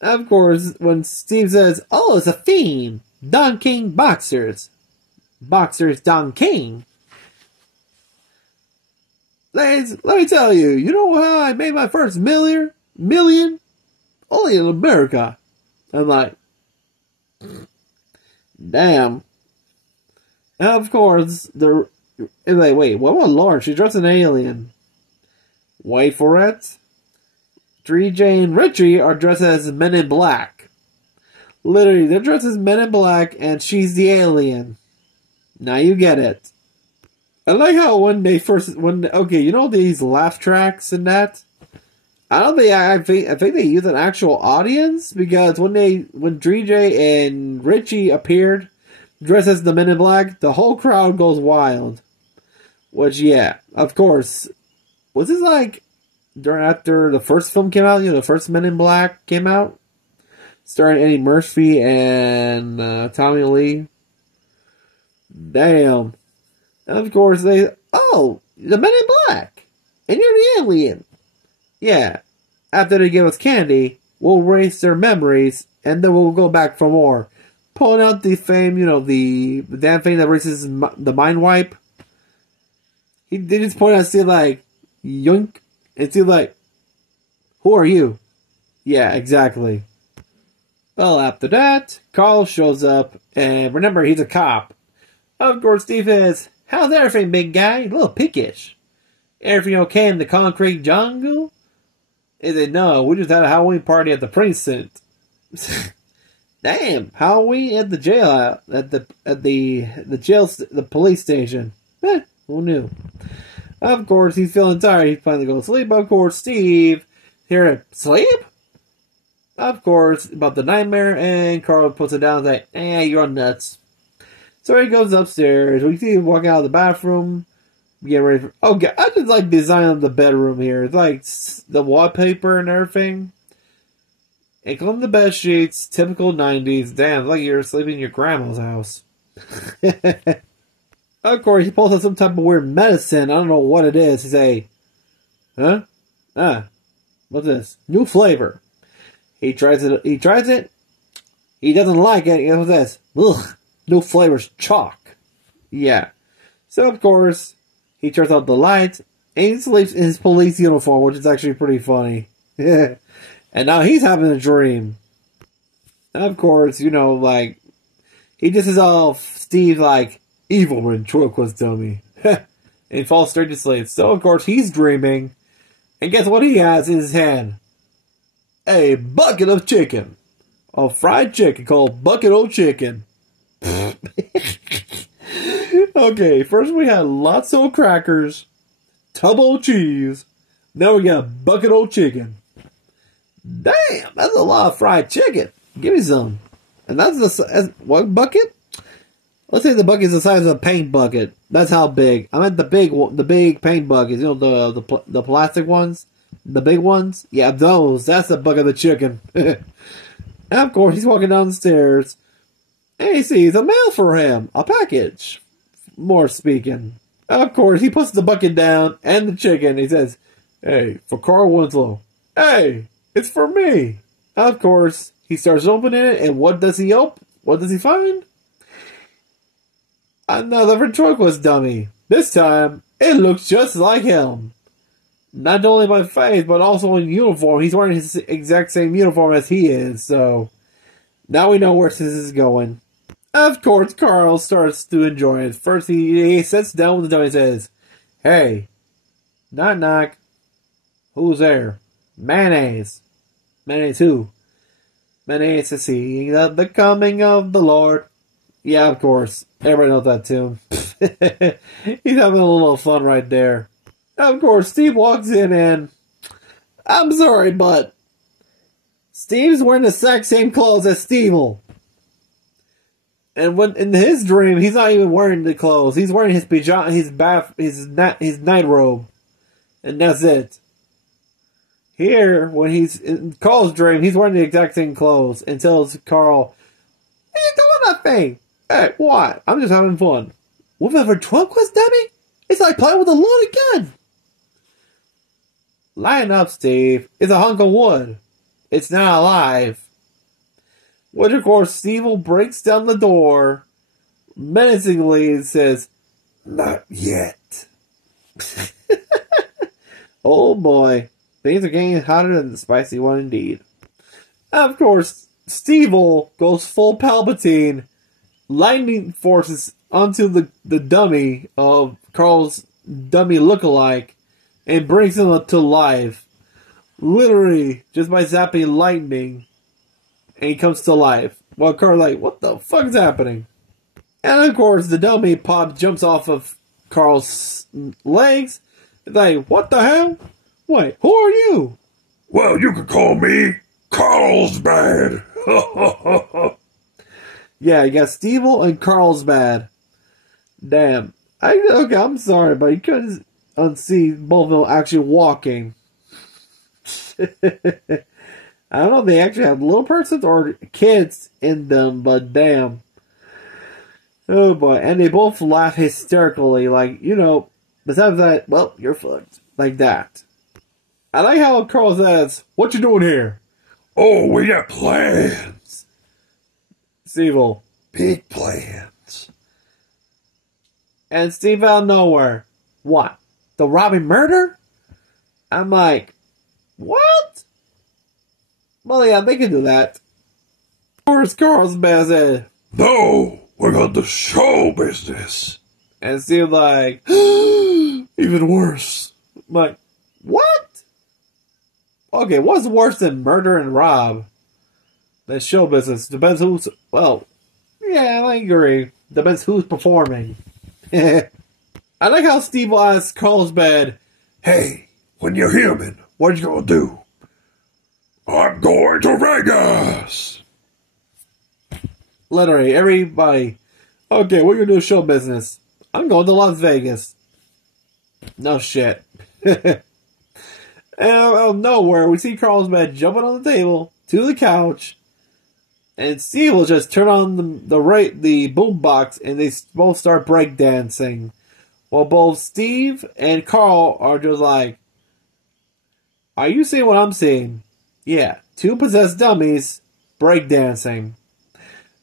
Of course, when Steve says, oh, it's a theme, Don King boxers. Boxers Don King. Ladies, let me tell you, you know how I made my first million? Only in America. I'm like, damn. And of course, they're like, wait, what about Lauren? She's dressed as an alien. Wait for it. 3J and Richie are dressed as Men in Black. Literally, they're dressed as Men in Black, and she's the alien. Now you get it. I like how okay, you know these laugh tracks and that? I think they use an actual audience, because when 3J and Richie appeared, dressed as the Men in Black, the whole crowd goes wild. Which, yeah, of course. Was this like after the first film came out? You know, the first Men in Black came out? Starring Eddie Murphy and Tommy Lee. Damn. And of course, the Men in Black! And you're the alien! Yeah. After they give us candy, we'll erase their memories, and then we'll go back for more. Pulling out the fame, you know, the damn thing that erases the mind wipe. They just point out, see, like, yoink, and see, like, who are you? Yeah, exactly. Well, after that, Carl shows up, and remember, he's a cop. Of course, Steve is, how's everything, big guy? A little pickish. Everything okay in the concrete jungle? He said, no, we just had a Halloween party at the precinct. Damn, Halloween at the jail, at the police station. Who knew? Of course, he's feeling tired. He's finally going to sleep. Of course, Steve, here, sleep? Of course, about the nightmare, and Carl puts it down and says, you're nuts. So he goes upstairs. We see him walking out of the bathroom, get ready for, oh god, I just like the design of the bedroom here. It's like the wallpaper and everything. Including the bed sheets, typical 90s. Damn, like you're sleeping in your grandma's house. Of course, he pulls out some type of weird medicine. I don't know what it is. He say, huh? What's this? New flavor. He tries it. He tries it. He doesn't like it. What's this? Ugh. New flavor's chalk. Yeah. So, of course, he turns out the lights, and he sleeps in his police uniform, which is actually pretty funny. And now he's having a dream. And of course, you know, like, he just is all Steve, like, evil ventriloquist dummy. And he falls straight to sleep. So, of course, he's dreaming. And guess what he has in his hand? A bucket of chicken. A fried chicken called Bucket o' Chicken. Okay, first we had lots of crackers, tub o' cheese. Now we got bucket o' chicken. Damn, that's a lot of fried chicken. Give me some. And that's what bucket? Let's say the bucket is the size of a paint bucket. That's how big. I meant the big paint buckets. You know the plastic ones, the big ones. Yeah, those. That's the bucket of chicken. And of course, he's walking down the stairs, and he sees a mail for him, a package. More speaking. Of course, he puts the bucket down and the chicken. He says, "Hey, for Carl Winslow. Hey, it's for me." Of course, he starts opening it, and what does he open? What does he find? Another ventriloquist dummy. This time, it looks just like him. Not only by face, but also in uniform. He's wearing his exact same uniform as he is, so now we know where this is going. Of course, Carl starts to enjoy it. First, he sits down with the dummy and says, "Hey, knock knock. Who's there? Mayonnaise. Mayonnaise who? Mayonnaise to see the coming of the Lord." Yeah, of course. Everybody knows that tune. He's having a little fun right there. Of course, Steve walks in and, I'm sorry, but Steve's wearing the exact same clothes as Stevil. And when in his dream, he's not even wearing the clothes. He's wearing his pajama, his night robe, and that's it. Here, when he's in Carl's dream, he's wearing the exact same clothes and tells Carl, "What are you doing that thing? Hey, what? I'm just having fun." With a ventriloquist dummy? It's like playing with a loaded gun. Line up, Steve. It's a hunk of wood. It's not alive. Which, of course, Stevil breaks down the door menacingly and says, Not yet. "Oh boy, things are getting hotter than the spicy one indeed." Of course, Stevil goes full Palpatine, lightning forces onto the dummy of Carl's dummy lookalike, and brings him up to life. Literally, just by zapping lightning, and he comes to life. While Carl's like, "What the fuck is happening?" And of course, the dummy pop jumps off of Carl's legs. It's like, "What the hell? Wait, who are you?" Well, you could call me Carlsbad. Yeah, you got Stevil and Carlsbad. Damn. Okay, I'm sorry, but you couldn't unsee both of them actually walking. I don't know if they actually have little persons or kids in them, but damn. Oh boy, and they both laugh hysterically, like, you know, besides that, well, you're fucked. Like that. I like how Carl says, "What you doing here?" Oh, we got plans. Stevil. Big plans. And Steve out of nowhere. "What? The Robin murder?" I'm like, what? Well, yeah, they can do that. Of course, Carlsbad said, No, we're on the show business. and Steve like, even worse. I'm like, what? Okay, what's worse than murder and rob? That's show business. Depends who's, well, yeah, I agree. Depends who's performing. I like how Steve asks Carlsbad, Hey, when you're human, what you gonna do? I'm going to Vegas. literally, everybody, okay, we're gonna do show business. I'm going to Las Vegas. No shit. And out of nowhere, we see Carlsbad jumping on the table, to the couch, And Steve will just turn on the boombox, and they both start breakdancing. While both Steve and Carl are just like, "Are you seeing what I'm seeing?" Yeah, two possessed dummies breakdancing.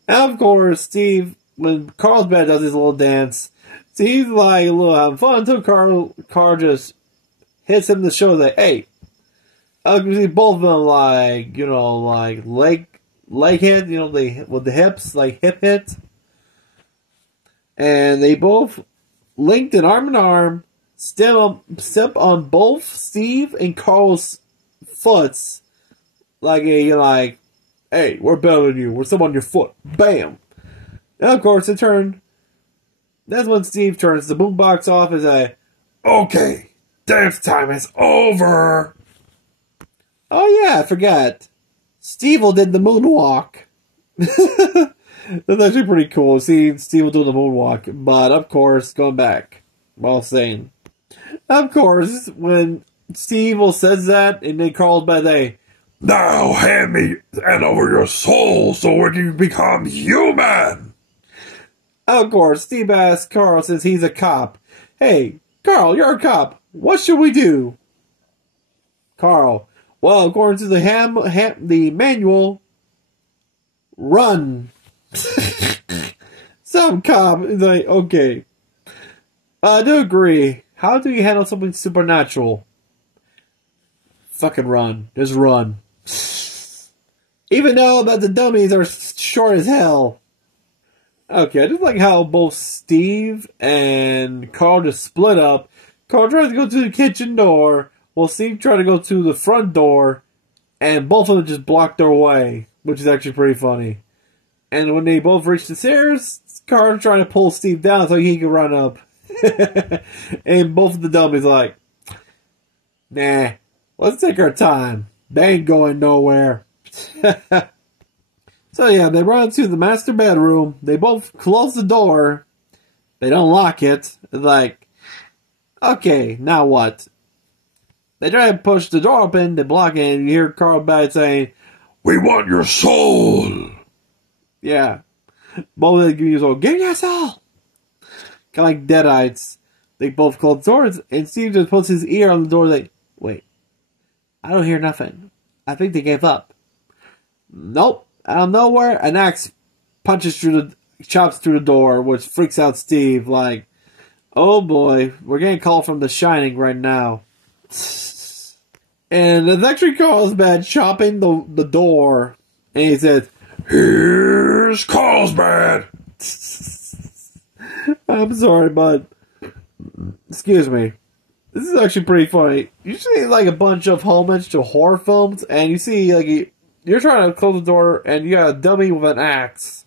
And of course, Steve, when Carlsbad does his little dance, Steve's like a little having fun until Carl just hits him to show that, hey, you see both of them like, like leg hit, with the hips, like hip hit. And they both linked in arm, step on both Steve and Carl's foots, hey, we're better than you. We're still on your foot. Bam. And of course, in turn, that's when Steve turns the boombox off and says, "Okay, dance time is over." "Oh yeah, I forgot. Stevil did the moonwalk." That's actually pretty cool, seeing Stevil do the moonwalk. But of course, going back, while saying, of course, when Stevil says that, and then Carl's by day, "Now hand over your soul so we can become human." of course, Steve asks Carl, since he's a cop, "Hey, Carl, you're a cop. What should we do?" Carl, "Well, according to the manual, run." Some cop is like, "Okay, I do agree. How do you handle something supernatural?" "Fucking run. Just run." Even though that the dummies are short as hell. Okay, I just like how both Steve and Carl just split up. Carl tries to go to the kitchen door, while Steve tries to go to the front door, and both of them just block their way, which is actually pretty funny. And when they both reach the stairs, Carl's trying to pull Steve down so he can run up. And both of the dummies like, "Nah, let's take our time. They ain't going nowhere." So yeah, they run to the master bedroom. They both close the door. They don't lock it. It's like, okay, now what? They try to push the door open, they block it, and you hear Carl back saying, "We want your soul." Yeah. Both of them give you soul. "Give me your soul!" Kind of like deadites. They both close the doors, and Steve just puts his ear on the door like, "Wait, I don't hear nothing. I think they gave up." Nope. Out of nowhere, an axe chops through the door, which freaks out Steve, like, "Oh boy, we're getting a call from The Shining right now." And it's actually Carlsbad chopping the door, and he says, "Here's Carlsbad." "I'm sorry, but excuse me. This is actually pretty funny. You see like a bunch of homage to horror films, and you see like you're trying to close the door, and you got a dummy with an axe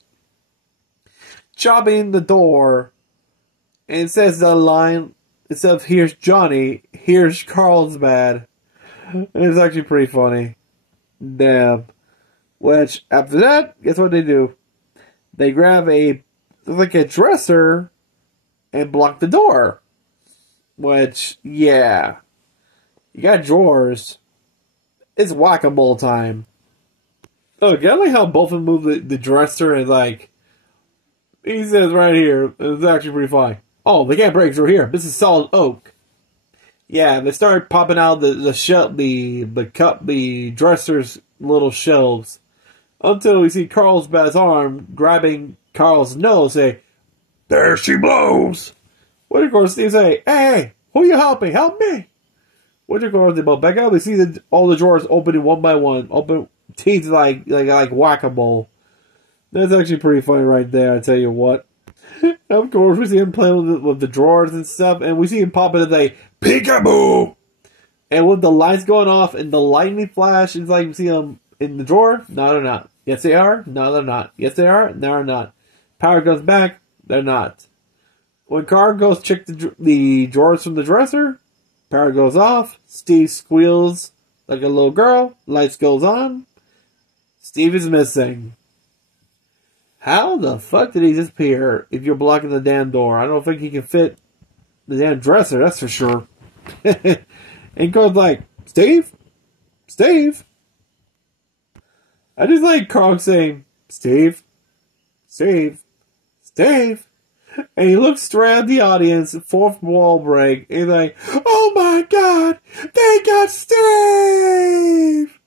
chopping the door, and it says the line, instead of 'Here's Johnny,' 'Here's Carlsbad.' And it's actually pretty funny. Damn. Which, after that, guess what they do? They grab a dresser and block the door. Which, yeah. You got drawers. It's whack-a-mole time. Oh, I like how both of them move the dresser, and like, he says right here, it's actually pretty funny. "Oh, they can't break through here. This is solid oak." Yeah, they start popping out the dresser's little shelves, until we see Carlsbad's arm grabbing Carl's nose, say, "There she blows." Which of course Steve say, hey, who you helping? Help me. Which of course they both back up. We see all the drawers opening one by one, open teeth like whack-a-mole. That's actually pretty funny right there, I tell you what. Of course, we see him playing with the drawers and stuff, and we see him pop into the "Peekaboo." And with the lights going off and the lightning flash, it's like we see them in the drawer. No, they're not. Yes, they are. No, they're not. Yes, they are. No, they're not. Power goes back. They're not. When Carl goes check the drawers from the dresser, power goes off. Steve squeals like a little girl. Lights goes on. Steve is missing. How the fuck did he disappear if you're blocking the damn door? I don't think he can fit the damn dresser, that's for sure. And Carl's like, Steve? Steve? I just like Carl saying, Steve? Steve? Steve? And he looks straight at the audience, fourth wall break, and he's like, oh my god, they got Steve!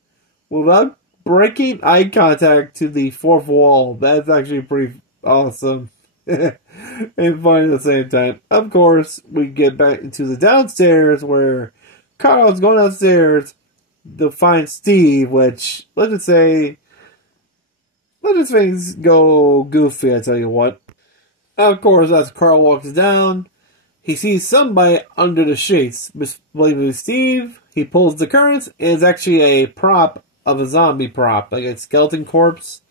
Without breaking eye contact to the fourth wall. That's actually pretty awesome. And funny at the same time. Of course, we get back into the downstairs where Carl's going upstairs to find Steve, which, let's just say things go goofy, I tell you what. Of course, as Carl walks down, he sees somebody under the sheets. Believing Steve, he pulls the curtains, and it's actually a prop of a zombie prop, like a skeleton corpse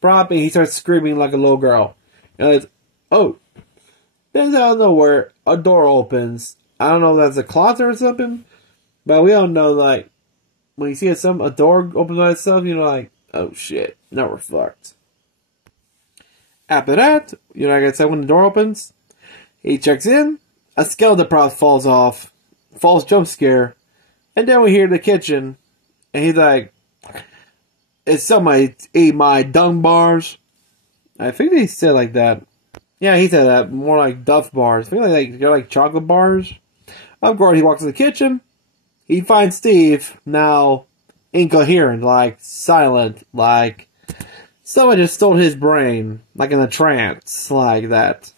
prop, and he starts screaming like a little girl. And it's, oh. Then out of nowhere, a door opens. I don't know if that's a closet or something, but we all know, like, when you see a door open by itself, you know, like, oh shit, now we're fucked. After that, you know, like I said, when the door opens, he checks in, a skeleton prop falls off, false jump scare, and then we hear the kitchen, and he's like, "Is somebody ate my dung bars?" I think he said like that. Yeah, he said that, more like Duff bars. I think they're like chocolate bars. Of course, he walks in the kitchen, he finds Steve, now incoherent, like silent, like someone just stole his brain, like in a trance, like that.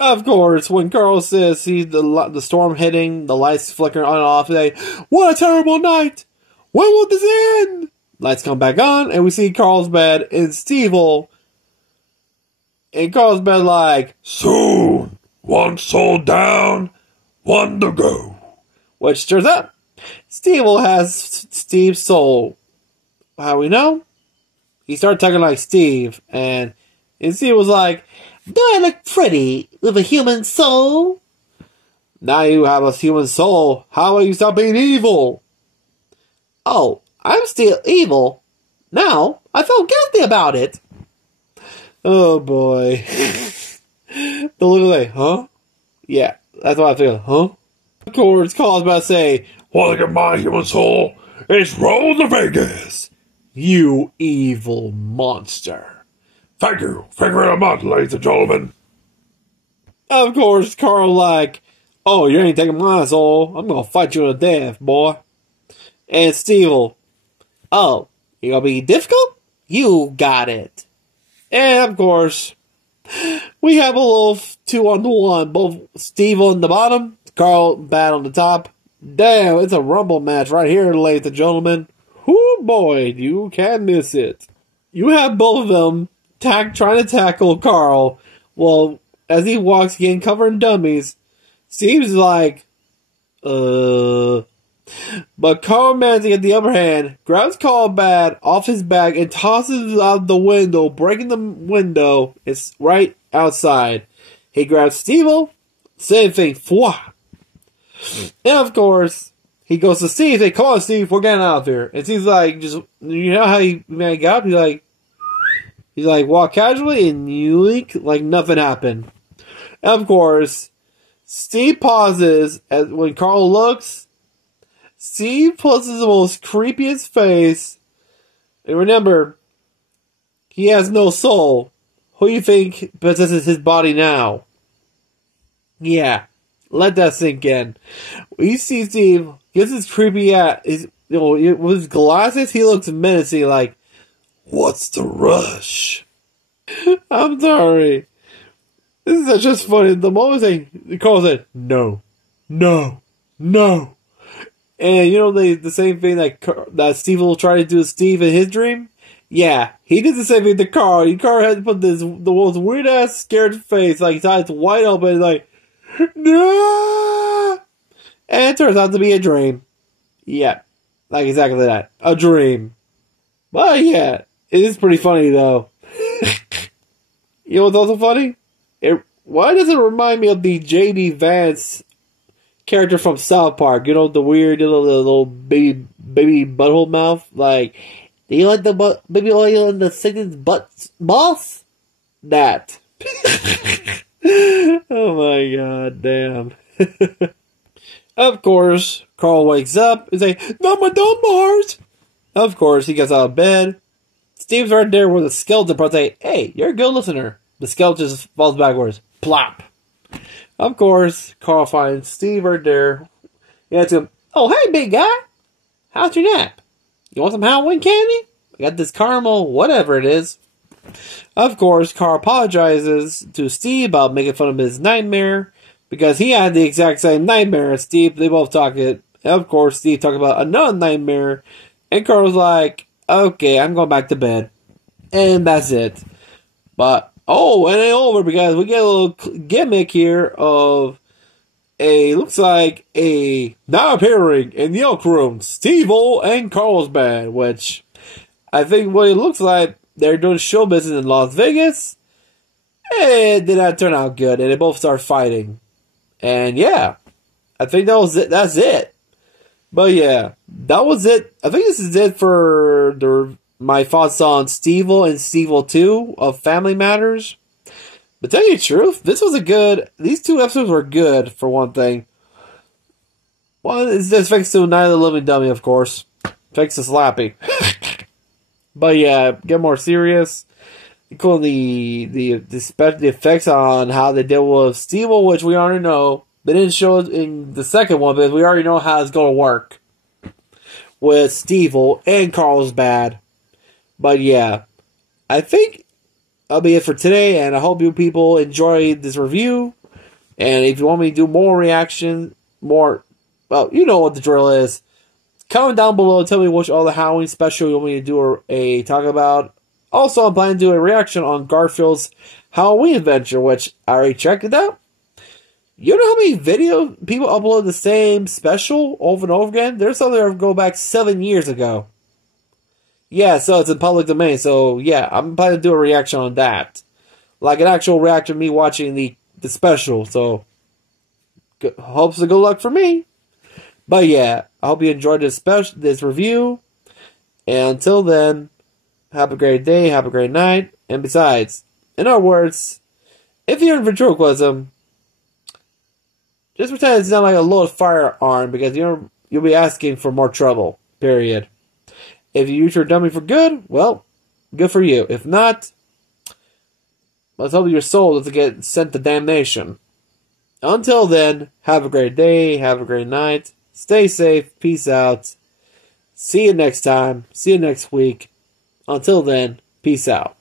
Of course, when Carl says sees the storm hitting, the lights flickering on and off, he's like, what a terrible night! When will this end? Lights come back on, and we see Carl's bed in Stevil. And Carl's bed like, soon, one soul down, one to go. Which turns out, Stevil has Steve's soul. How we know? He started talking like Steve, and Steve was like, do I look pretty with a human soul? Now you have a human soul, how about you stop being evil? Oh, I'm still evil. Now, I feel guilty about it. Oh boy. The look like, huh? Yeah, that's what I feel, huh? Of course, Carl's about to say, wanna get my human soul? It's roll to Vegas. You evil monster. Thank you. Figure it out, ladies and gentlemen. Of course, Carl like, oh, you ain't taking my soul. I'm gonna fight you to death, boy. And Stevil, oh, you gonna be difficult? You got it. And of course, we have a little 2-on-1. Both Steve on the bottom, Carl bad on the top. Damn, it's a rumble match right here, ladies and gentlemen. Whoo boy, you can't miss it. You have both of them trying to tackle Carl. Well, as he walks again, covered in dummies, Steve's like, But Carl manages to get the upper hand, grabs Carl bad off his back, and tosses it out the window, breaking the window. It's right outside. He grabs Stevil, same thing, fwah. And of course, he goes to Steve, say, come on Steve, we're getting out of here. And Steve's like, just, you know how he got up? He's like, walk casually and yoink, like nothing happened. And of course, Steve pauses as when Carl looks. Steve puts the most creepiest face. And remember, he has no soul. Who do you think possesses his body now? Yeah, let that sink in. We see Steve gets his creepy with his glasses, he looks menacing, like, what's the rush? I'm sorry. This is just funny. The moment Carl said, no, no, no. And you know the same thing that Steve will try to do to Steve in his dream? Yeah, he did the same thing to Carl. Carl had to put the most weird ass scared face, like his eyes wide open, like, no! And it turns out to be a dream. Yeah, like exactly that. A dream. But yeah, it is pretty funny though. You know what's also funny? Why does it remind me of the J.D. Vance character from South Park? You know, the weird little baby butthole mouth? Like, do you like the baby oil in the Satan's butt, boss? That. Oh my god, damn. Of course, Carl wakes up and say, not my dumb bars! Of course, he gets out of bed, Steve's right there with the skeleton pro say, "Hey, you're a good listener." The skeleton just falls backwards. Plop. Of course, Carl finds Steve right there. He asks him, "Oh, hey, big guy. How's your nap? You want some Halloween candy? I got this caramel, whatever it is." Of course, Carl apologizes to Steve about making fun of his nightmare because he had the exact same nightmare as Steve. They both talk it. Of course, Steve talked about another nightmare, and Carl's like, "Okay, I'm going back to bed." And that's it. But, oh, it ain't over because we get a little gimmick here of looks like a now appearing in the Elk Room, Stevil and Carlsbad, which I think what it looks like, they're doing show business in Las Vegas. It did not turn out good, and they both start fighting. And yeah, I think that was it. That's it. But yeah, that was it. I think this is it for my thoughts on Stevil and Stevil 2 of Family Matters. But tell you the truth, these two episodes were good, for one thing. Well, it's thanks to Night of the Living Dummy, of course. Thanks to Slappy. But yeah, get more serious. Including the effects on how they deal with Stevil, which we already know. They didn't show it in the second one, but we already know how it's going to work. With Stevil and Carlsbad. But yeah, I think that'll be it for today, and I hope you people enjoyed this review. And if you want me to do more reaction, well, you know what the drill is. Comment down below, tell me which other Halloween special you want me to do a talk about. Also, I'm planning to do a reaction on Garfield's Halloween Adventure, which I already checked it out. You know how many video people upload the same special over and over again? There's some that go back 7 years ago. Yeah, so it's in public domain, so yeah, I'm planning to do a reaction on that. Like an actual reaction of me watching the special, so hopes of good luck for me. But yeah, I hope you enjoyed this review. And until then, have a great day, have a great night. And besides, in other words, if you're in ventriloquism, just pretend it's not like a loaded firearm because you'll be asking for more trouble. Period. If you use your dummy for good, well, good for you. If not, let's hope your soul doesn't get sent to damnation. Until then, have a great day, have a great night. Stay safe. Peace out. See you next time. See you next week. Until then, peace out.